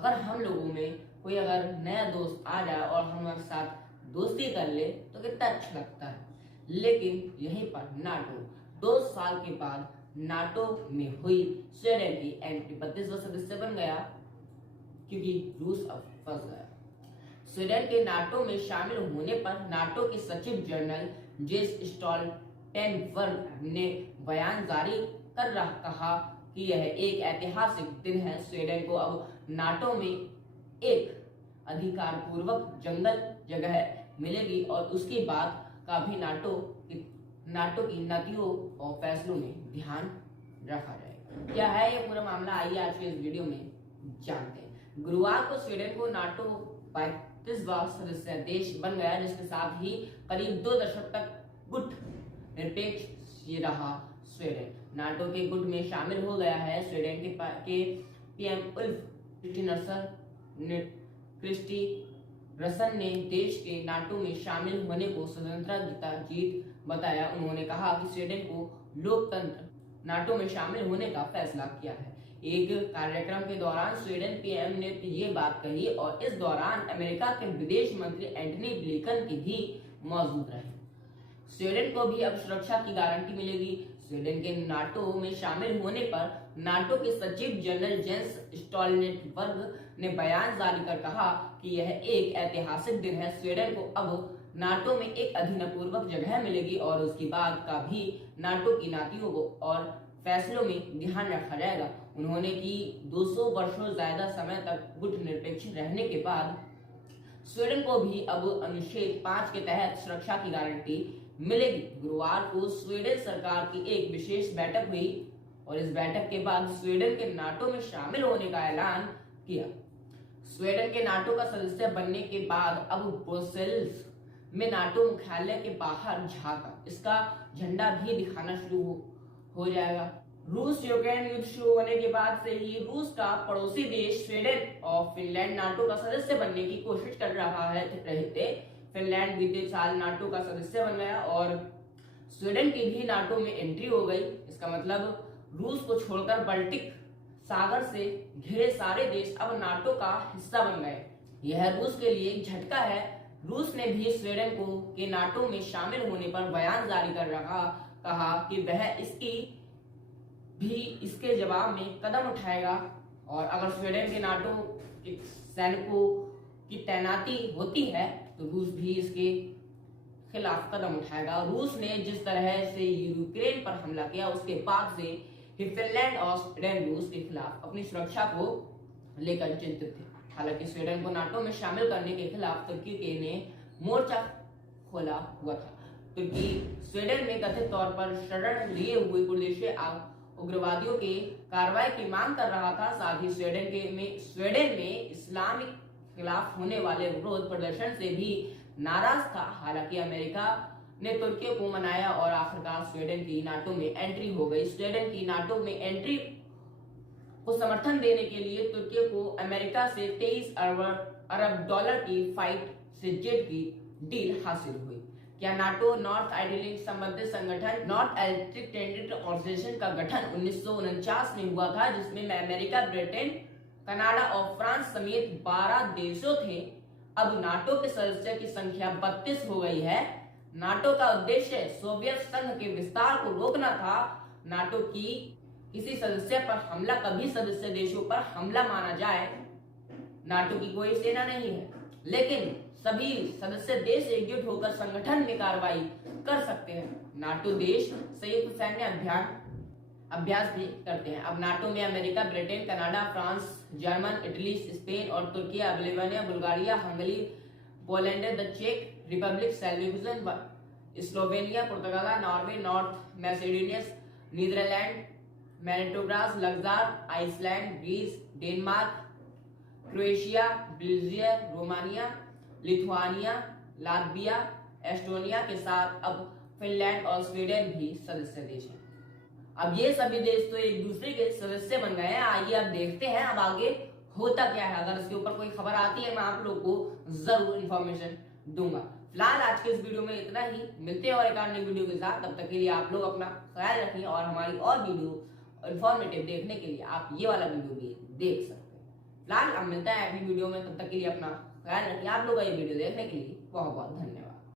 अगर हम लोगों में कोई अगर नया दोस्त आ जाए और हमारे साथ दोस्ती कर ले तो कितना अच्छा लगता है। लेकिन यहीं पर नाटो 2 साल के बाद नाटो में हुई स्वीडन की एंट्री 32वां सदस्य बन गया, क्योंकि रूस अब फंस गया। स्वीडन के नाटो में शामिल होने पर नाटो के सचिव जनरल जेस स्टोल्टेनबर्ग ने बयान जारी कर कहा कि यह एक ऐतिहासिक दिन है। स्वीडन को अब नाटो में एक अधिकारपूर्वक जगह मिलेगी और उसके बाद का भी नाटो की नीतियों और फैसलों में ध्यान रखा जाएगा। क्या है ये पूरा मामला, आइए आज के इस वीडियो में जानते हैं। गुरुवार को स्वीडन को नाटो 35वां सदस्य देश बन गया, जिसके साथ ही करीब 2 दशक तक गुट निरपेक्ष रहा। स्वीडन नाटो के गुट में शामिल हो गया है। स्वीडन के पीएम उल्फ क्रिस्टरसन ने देश के नाटो में शामिल होने को स्वतंत्रता जीत बताया। उन्होंने कहा कि स्वीडन को लोकतंत्र नाटो में शामिल होने का फैसला किया है। एक कार्यक्रम के दौरान स्वीडन पीएम ने ये बात कही और इस दौरान अमेरिका के विदेश मंत्री एंटनी ब्लिंकन की भी मौजूद रहे। स्वीडन को भी अब सुरक्षा की गारंटी मिलेगी। स्वीडन के नाटो में शामिल होने पर नाटो के सचिव जनरल जेंस स्टोल्टेनबर्ग ने बयान जारी कर कहा कि यह एक ऐतिहासिक दिन है। स्वीडन को अब नाटो में एक अधिकारपूर्वक जगह मिलेगी और उसके बाद का भी नाटो की नीतियों को और फैसलों में ध्यान रखा जाएगा। उन्होंने की 200 वर्षों ज्यादा समय तक गुट निरपेक्ष रहने के बाद स्वीडन को भी अब अनुच्छेद 5 के तहत सुरक्षा की गारंटी मिलेगी। गुरुवार को स्वीडन सरकार की एक विशेष बैठक हुई और इस बैठक के बाद स्वीडन के नाटो में शामिल होने का ऐलान किया। स्वीडन के नाटो का सदस्य बनने के बाद अब ब्रुसेल्स में नाटो मुख्यालय के बाहर झांका इसका झंडा भी दिखाना शुरू हो जाएगा। रूस यूक्रेन युद्ध शुरू होने के बाद से ही रूस का पड़ोसी देश स्वीडन और फिनलैंड नाटो का सदस्य बनने की कोशिश कर रहा है रहते। फिनलैंड बीते साल नाटो का सदस्य बन गया और स्वीडन की भी नाटो में एंट्री हो गई। इसका मतलब रूस को छोड़कर बाल्टिक सागर से घिरे सारे देश अब नाटो का हिस्सा बन गए। यह रूस के लिए एक झटका है। रूस ने भी स्वीडन को के नाटो में शामिल होने पर बयान जारी कर कहा कि वह इसके जवाब में कदम उठाएगा और अगर स्वीडन के नाटो के सैनिकों की तैनाती होती है तो रूस भी इसके खिलाफ कदम उठाएगा। रूस ने जिस तरह से यूक्रेन पर हमला किया उसके बाद से फिनलैंड और स्वीडन रूस के खिलाफ अपनी सुरक्षा को लेकर चिंतित थे। हालांकि स्वीडन को नाटो में शामिल करने के खिलाफ तुर्की ने मोर्चा खोला हुआ था। तुर्की स्वीडन में कथित तौर पर शरण लिए हुए कुर्दिश उग्रवादियों के कार्रवाई की मांग कर रहा था। साथ ही स्वीडन में इस्लामिक खिलाफ होने वाले विरोध प्रदर्शन से भी नाराज था। हालांकि अमेरिका ने तुर्की को मनाया और आखिरकार स्वीडन की नाटो में एंट्री हो गई। स्वीडन की नाटो में एंट्री को समर्थन देने के लिए तुर्की को अमेरिका से 23 अरब डॉलर की फाइटर जेट की डील हासिल हुई। क्या नाटो नॉर्थ आइलैंड संबंधित संगठन नॉर्थ एटलांटिक ट्रेड ऑर्गेनाइजेशन का गठन 1949 में हुआ था, जिसमें अमेरिका, ब्रिटेन, कनाडा और फ्रांस समेत 12 देशों थे। अब नाटो के सदस्य की संख्या 32 हो गई है। नाटो का उद्देश्य सोवियत संघ के विस्तार को रोकना था। नाटो की किसी सदस्य पर हमला कभी सदस्य देशों पर हमला माना जाए। नाटो की कोई सेना नहीं है, लेकिन सभी सदस्य देश एकजुट होकर संगठन में कार्रवाई कर सकते हैं। नाटो देश संयुक्त सैन्य अभ्यास भी करते हैं। अब नाटो में America, Britain, Canada, France, German, Italy, Spain और तुर्की, Albania, Bulgaria, Hungary, Poland, the चेक रिपब्लिक, सेल्वियन, स्लोवेनिया, पुर्तगाल, नॉर्वे, नॉर्थ मैसेडोनिया, नीदरलैंड, मैनेटोग्रास, Luxembourg, Iceland, Greece, Denmark, Croatia, Belgium, Romania, Lithuania, Latvia, Estonia के साथ अब फिनलैंड और स्वीडन भी सदस्य देश हैं। अब ये सभी देश तो एक दूसरे के सदस्य बन गए हैं। आइए अब देखते हैं अब आगे होता क्या है। अगर इसके ऊपर कोई खबर आती है मैं आप लोग को जरूर इंफॉर्मेशन दूंगा। फिलहाल आज के इस वीडियो में इतना ही। मिलते हैं और एक अन्य वीडियो के साथ। तब तक के लिए आप लोग अपना ख्याल रखिए और हमारी और वीडियो इंफॉर्मेटिव देखने के लिए आप ये वाला वीडियो भी देख सकते हैं। फिलहाल अब मिलता है अगली वीडियो में, तब तक के लिए अपना ख्याल रखिए। आप लोग का ये वीडियो देखने के लिए बहुत बहुत धन्यवाद।